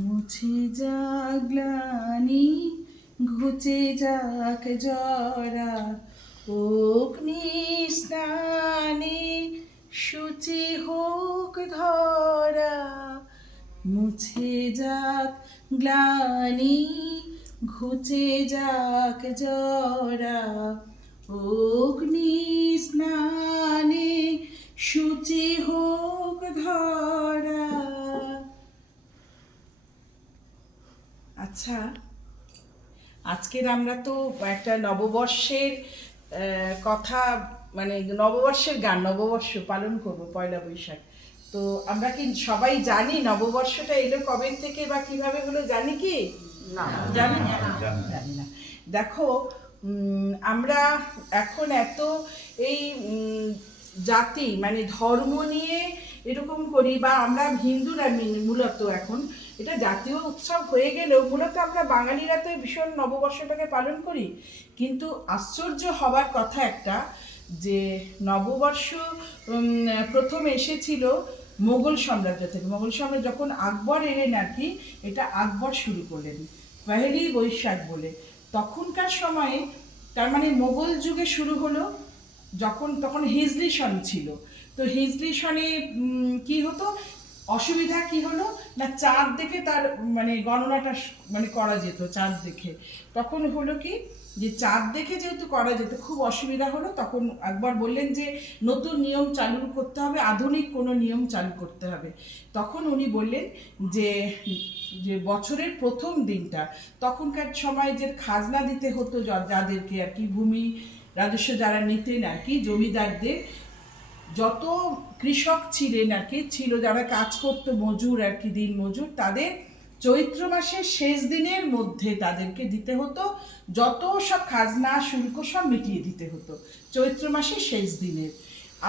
মুছে যাক গ্লানি, ঘুচে যাক জরা, অগ্নিস্নানে শুচি হোক ধরা। মুছে যাক গ্লানি, ঘুচে যাক জরা, অগ্নিস্নানে শুচি হোক ধরা। আচ্ছা, আজকের আমরা তো একটা নববর্ষের কথা, মানে নববর্ষের গান, নববর্ষ পালন করবো পয়লা বৈশাখ। তো আমরা কি সবাই জানি নববর্ষটা এলো কবে থেকে বা কিভাবে হলো, জানি কি? না, জানি না, জানি না। দেখো, আমরা এখন এত এই জাতি মানে ধর্ম নিয়ে এরকম করি, বা আমরা হিন্দুরা মূলত এখন এটা জাতীয় উৎসব হয়ে গেলেও মূলত আমরা বাঙালিরা তো ভীষণ নববর্ষটাকে পালন করি। কিন্তু আশ্চর্য হবার কথা একটা, যে নববর্ষ প্রথম এসেছিল মোগল সাম্রাজ্য থেকে। মোগল সাম্রাজ্য যখন আকবর এলেন আর কি, এটা আকবর শুরু করলেন পহেলি বৈশাখ বলে। তখনকার সময়ে, তার মানে মোগল যুগে শুরু হলো তখন হিজলি সন ছিল। তো হিজলি সনে কি হতো, অসুবিধা কি হলো না, চাঁদ দেখে তার মানে গণনাটা মানে করা যেত চাঁদ দেখে। তখন হলো কি, যে চাঁদ দেখে যেহেতু করা যেত, খুব অসুবিধা হলো। তখন একবার বললেন যে নতুন নিয়ম চালু করতে হবে, আধুনিক কোনো নিয়ম চালু করতে হবে। তখন উনি বললেন যে যে বছরের প্রথম দিনটা, তখনকার সময় যে খাজনা দিতে হতো যাদেরকে আর কি, ভূমি রাজস্ব যারা নিতেন আর কি, জমিদারদের যত কৃষক ছিলেন আর কি, ছিল যারা কাজ করতো মজুর আর কি, দিন মজুর, তাদের চৈত্র মাসের শেষ দিনের মধ্যে তাদেরকে দিতে হতো যত সব খাজনা শুল্ক সব মিটিয়ে দিতে হতো চৈত্র মাসের শেষ দিনের।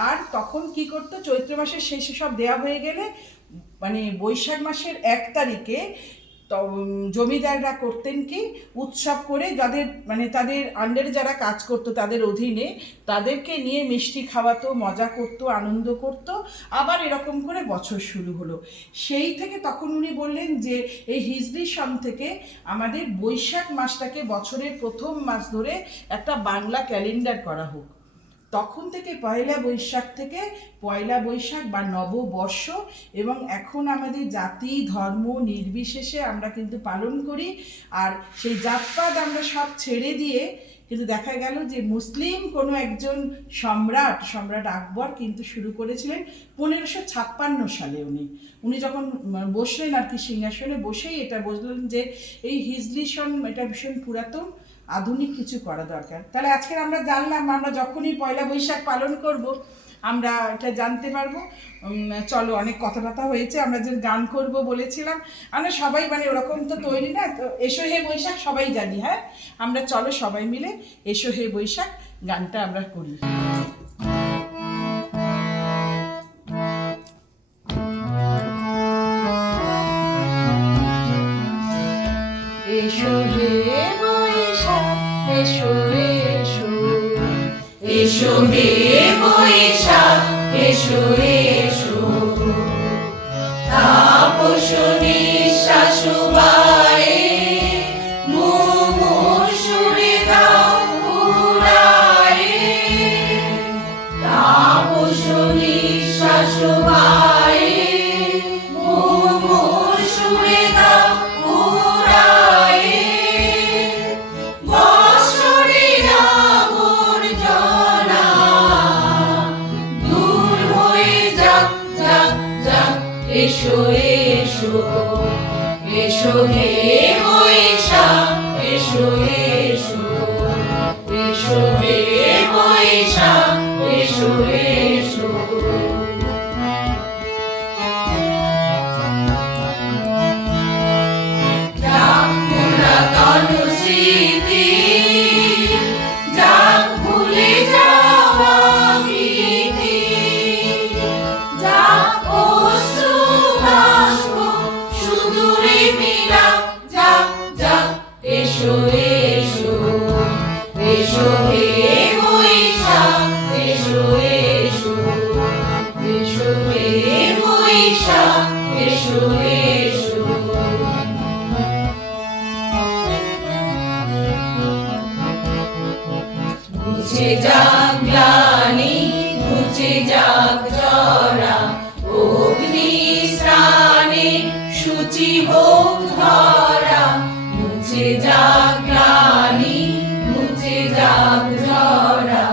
আর তখন কি করতো, চৈত্র মাসের শেষে সব দেয়া হয়ে গেলে মানে বৈশাখ মাসের 1 তারিখে জমিদাররা করতেন কি, উৎসব করে যাদের মানে তাদের আন্ডারে যারা কাজ করতো তাদের অধীনে, তাদেরকে নিয়ে মিষ্টি খাওয়াতো, মজা করতো, আনন্দ করতো। আবার এরকম করে বছর শুরু হলো। সেই থেকে তখন উনি বললেন যে এই হিজরি সন থেকে আমাদের বৈশাখ মাসটাকে বছরের প্রথম মাস ধরে একটা বাংলা ক্যালেন্ডার করা হোক। তখন থেকে পয়লা বৈশাখ থেকে পয়লা বৈশাখ বা নববর্ষ, এবং এখন আমাদের জাতি ধর্ম নির্বিশেষে আমরা কিন্তু পালন করি। আর সেই জাতপাত আমরা সব ছেড়ে দিয়ে, কিন্তু দেখা গেল যে মুসলিম কোনো একজন সম্রাট আকবর কিন্তু শুরু করেছিলেন 1556 সালে। উনি যখন বসলেন আর কি সিংহাসনে, বসেই এটা বললেন যে এই হিজলি সন এটা ভীষণ পুরাতন, আধুনিক কিছু করা দরকার। তাহলে আজকে আমরা জানলাম, আমরা যখনই পয়লা বৈশাখ পালন করব আমরা এটা জানতে পারবো। চলো, অনেক কথা হয়েছে, আমরা যে গান করব বলেছিলাম, আমরা সবাই মানে ওরকম তো তৈরি না, তো এসো হে বৈশাখ সবাই জানি। হ্যাঁ, আমরা চলো সবাই মিলে এসো হে বৈশাখ গানটা আমরা করি। এসো হে বৈশাখ, এসো এসো, এসো হে বৈশাখ, এসো এসো, তাপস নিঃশ্বাস বায়ে মুমূর্ষুরে দাও উড়ায়ে, তাপস নিঃশ্বাস বায়ে মুমূর্ষুরে দাও উড়ায়ে, বৎসরের আবর্জনা দূর হয়ে যাক যাক যাক। এসো এসো, এসো হে বৈশাখ, এসো এসো, এসো হে বৈশাখ, এসো এসো। যাক পুরাতন স্মৃতি, যাক ভুলে যাওয়া গীতি, যাক অশ্রু বাষ্প সুদূরে মিলাক, যাক যাক। এসো এসো, এসো হে বৈশাখ, এসো এসো, এসো হে বৈশাখ, এসো এসো। মুছে যাক গ্লানি, ঘুচে যাক জরা, অগ্নি স্নানে শুচি হোক ধরা। মুছে যাক গ্লানি, মুছে যাক জরা,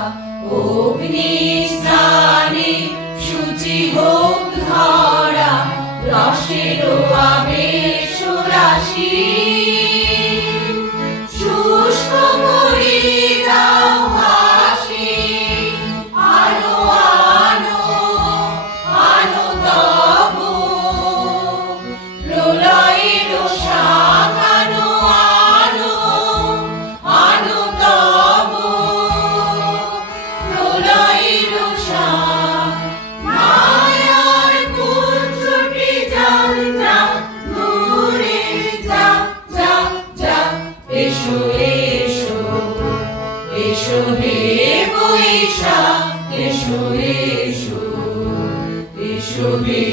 অগ্নি স্নানে শুচি হোক ধরা। রসের আবেশ রাশি শুষ্ক করে দাও হাসি। আলো আলো আলো তব প্রলয়ের শাখ, আলো আলো আলো তব প্রলয়ের শাখ। মায়ার কুঞ্জটি জাল জাল দূরে যাক যাক যাক। এসো এসো এসো হে বৈশাখ, এসো এসো এসো হে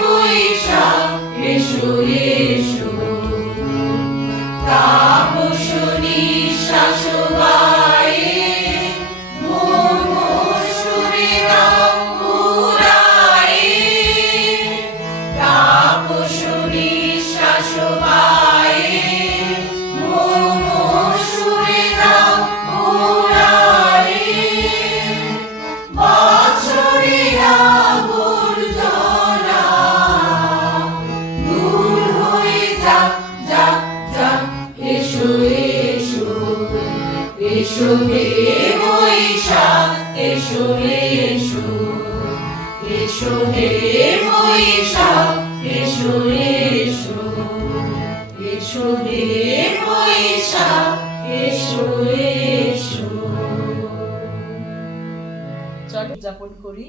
বৈশাখ, এসো এসো। তাপসনী শাসবায়ে মোর সুরে দাও উড়ায়ে। তাপসনী শাসবায়ে মোর সুরে দাও উড়ায়ে। বৎসরের আবর্জনা দূর হয়ে যাক যাক যাক। এসো এসো এসো হে বৈশাখ, এসো এসো এসো হে বৈশাখ, এসো এসো এসো হে বৈশাখ, এসো এসো। চলো উদযাপন করি।